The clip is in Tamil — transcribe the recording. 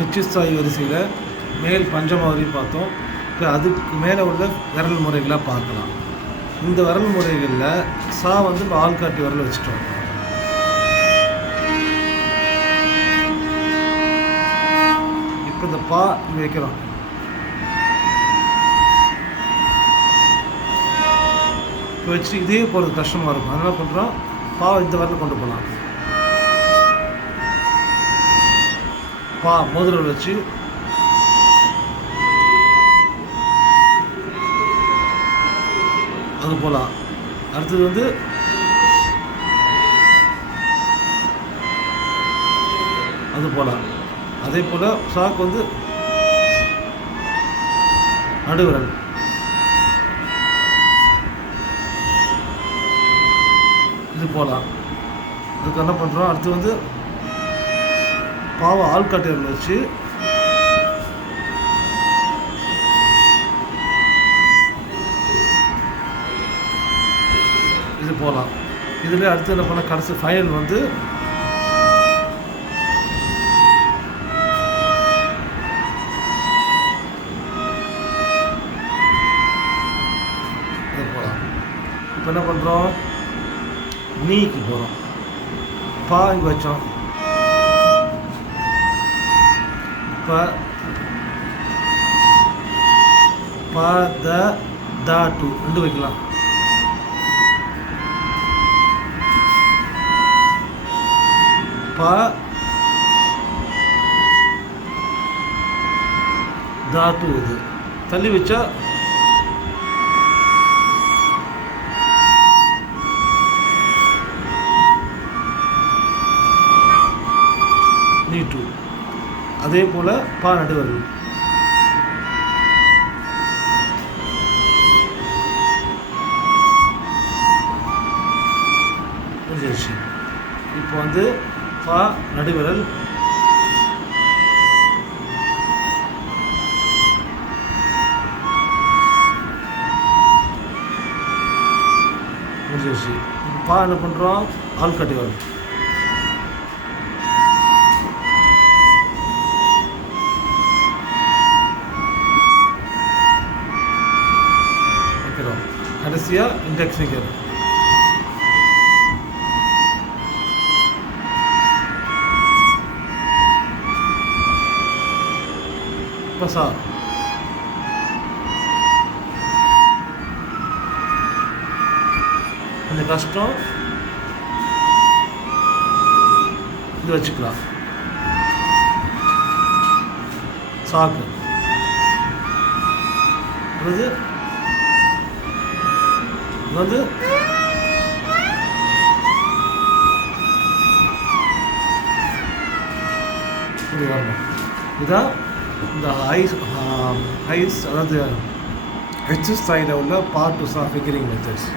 ஹெச்எஸ்தாய் வரிசையில் மேல் பஞ்சமா வரையும் பார்த்தோம். இப்போ அதுக்கு மேலே உள்ள விரல் முறைகளாக பார்க்கலாம். இந்த விரல் முறைகளில் சா வந்து இப்போ ஆள்காட்டி விரல் வச்சுட்டோம். இப்போ இந்த பா இங்கே வைக்கிறோம். இப்போ வச்சுட்டு இதே போகிறது கஷ்டமாக இருக்கும். அதனால் பண்ணுறோம், பாவை இந்த வரல கொண்டு போகலாம். பா மோதிரம் வச்சு அது போகலாம். அடுத்தது வந்து அது போகலாம். அதே போல் சாக்கு வந்து நடுவிரல் இது போகலாம். அதுக்கு என்ன பண்ணுறோம், அடுத்து வந்து பாவை ஆள்காட்டி விரல் வச்சு இது போகலாம். இதில் அடுத்து என்ன பண்ண கடைசி ஃபைனல் வந்து இது போகலாம். இப்போ என்ன பண்ணுறோம், நீக்கு போகிறோம். பா இங்கே வச்சோம். இப்போ ப த டு ரெண்டு வைக்கலாம். ப தாட்டு இது தள்ளி வச்சா நீட்டு. அதே போல் பா நடுவரல் புரிஞ்சிருச்சு. இப்போ வந்து பா நடுவிரல் முடிஞ்சிருச்சு. பா என்ன பண்ணுறோம், ஆள்காட்டி விரல் வைக்கிறோம். கடைசியாக இண்டெக்ஸ் வைக்கிறோம். பசா கொஞ்சம் கஷ்டம், இது வச்சுக்கலாம். சாக்கு அது வந்து இதான் இந்த ஐஸ் அதாவது ஹெச்எஸ் சைடில் உள்ள பார்ட் 2 ஃபிகரிங் மெத்தட்ஸ்.